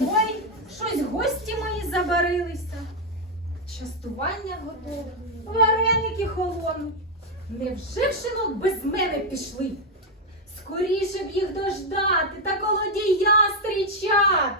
Ой, щось гості мої забарилися. Частування готове, вареники холонуть. Невже в шинок без мене пішли? Скоріше б їх дождати та колодія стрічати.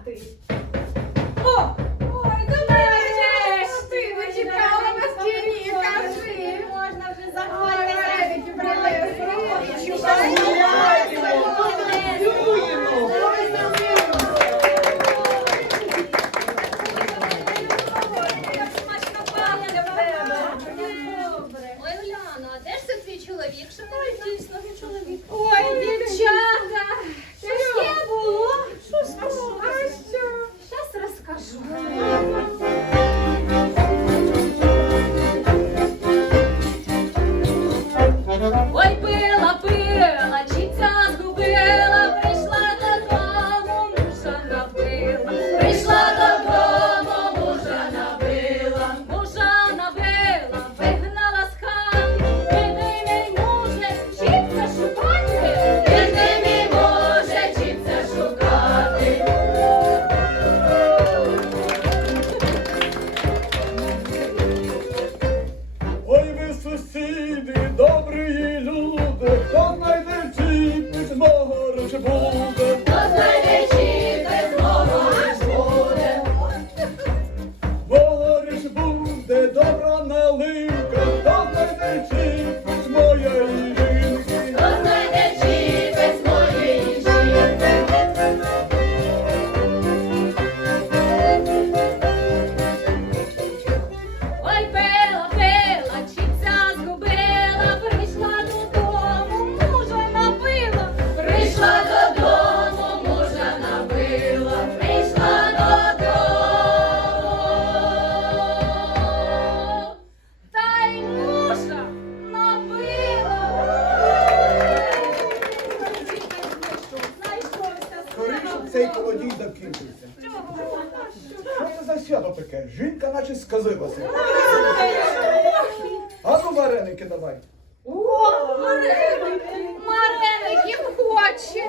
вареники давай. О, вареники! Вареники хоче!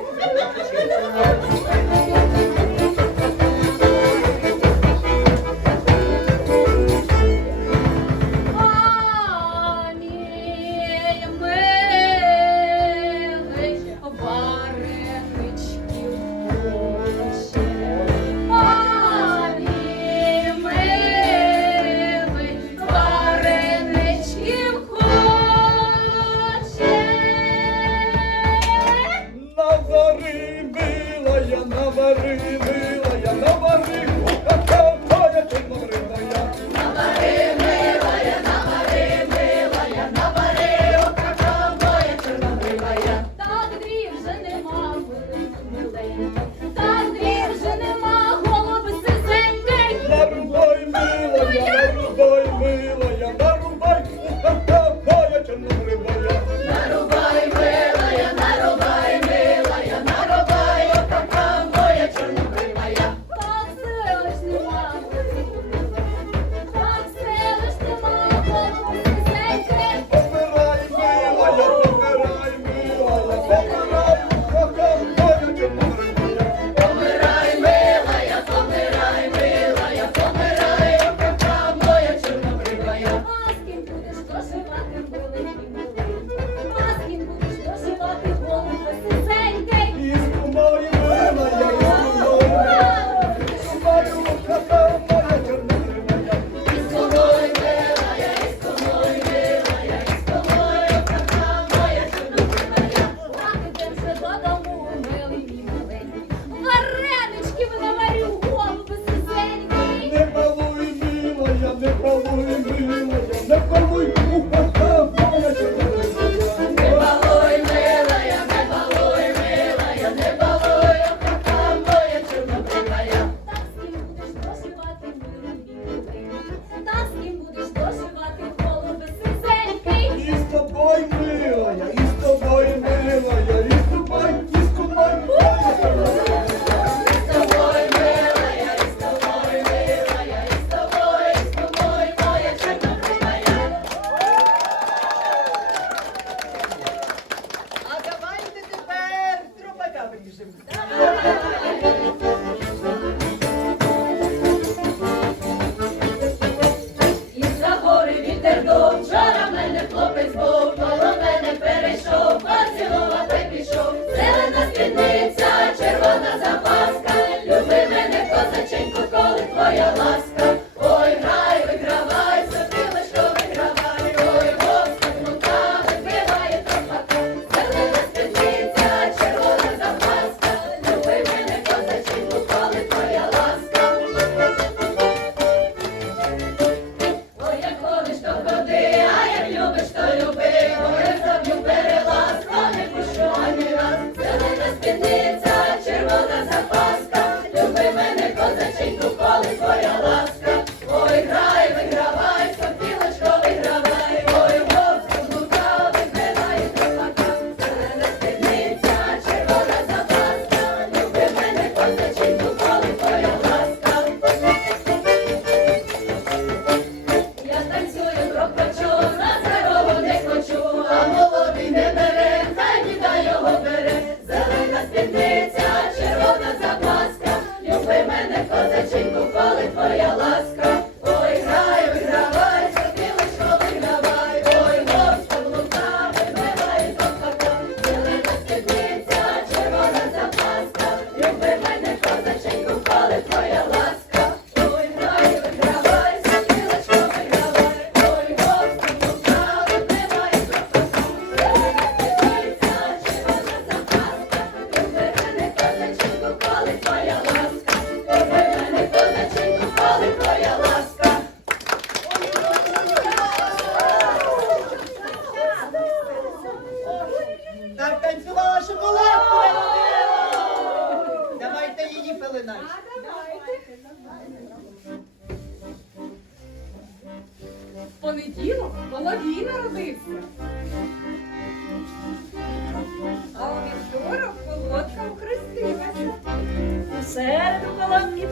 Navarim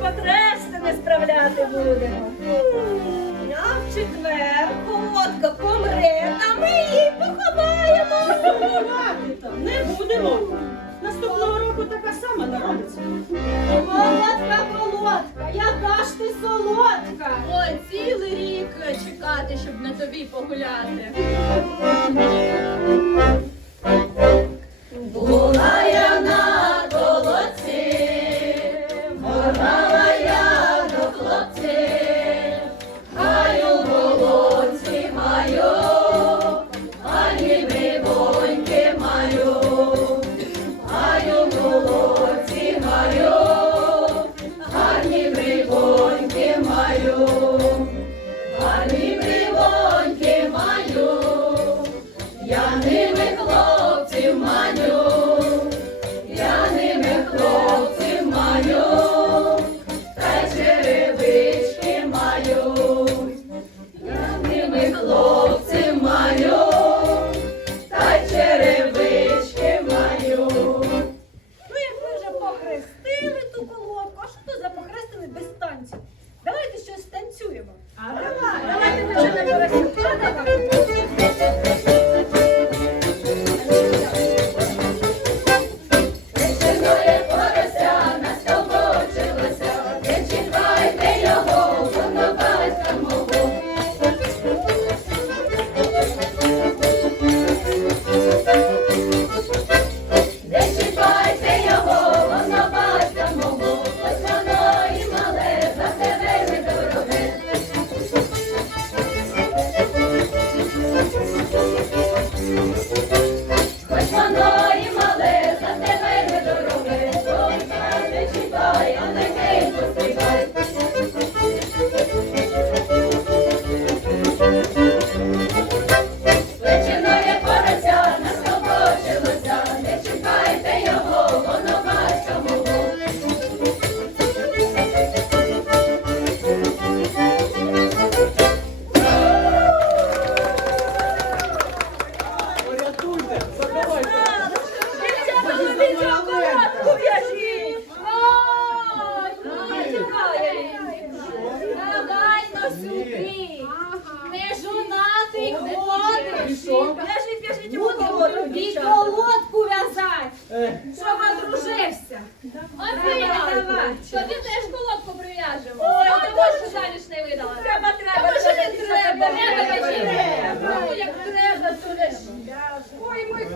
потрести не справляти будемо. Я в четвер колодка помре, а ми її поховаємо. Не будемо. Наступного року така сама народиться. Молодка, колодка, яка ж ти солодка. Ой, цілий рік чекати, щоб на тобі погуляти. Була я на колодці, горла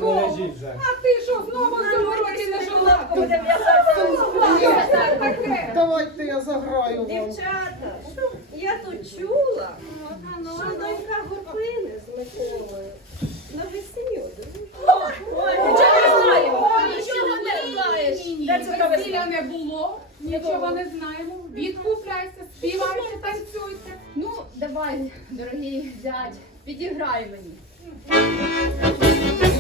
Ну, а ти що знову заморозила шоколадку? Давайте я заграю. Дівчата, я тут чула, що донька Горпини з Миколою на весні Весілля не було, нічого не знаємо. Відкупляйся, співайся, танцюйся. Ну, давай, дорогий дядь, підіграй мені.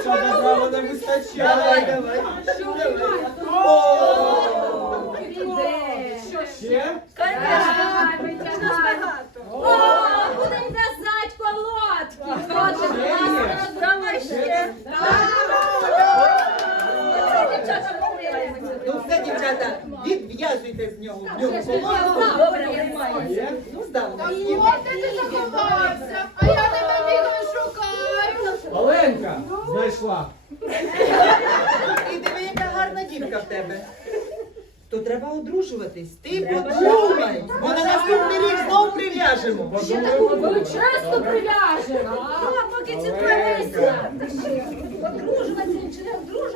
Що добра не вистачає. Давай, давай. Що ще? Давай. О, будемо в'язати колодки. Давай ще. Давай. дівчата, відв'язуйте з нього в ньому помогу. Ну, здавно. От ти заховався, а я тебе бігла шукаю. Оленка знайшла. І диви, яка гарна дівка в тебе. То треба одружуватись. Ти подумай, бо на наступний рік знову прив'яжемо. Ще таку величезну прив'яжемо. Поки ці тварися. Одружуватися чи не одружуватися.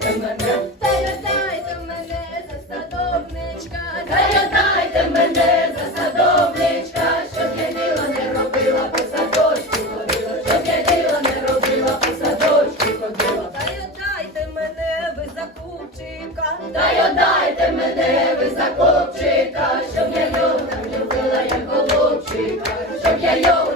yo.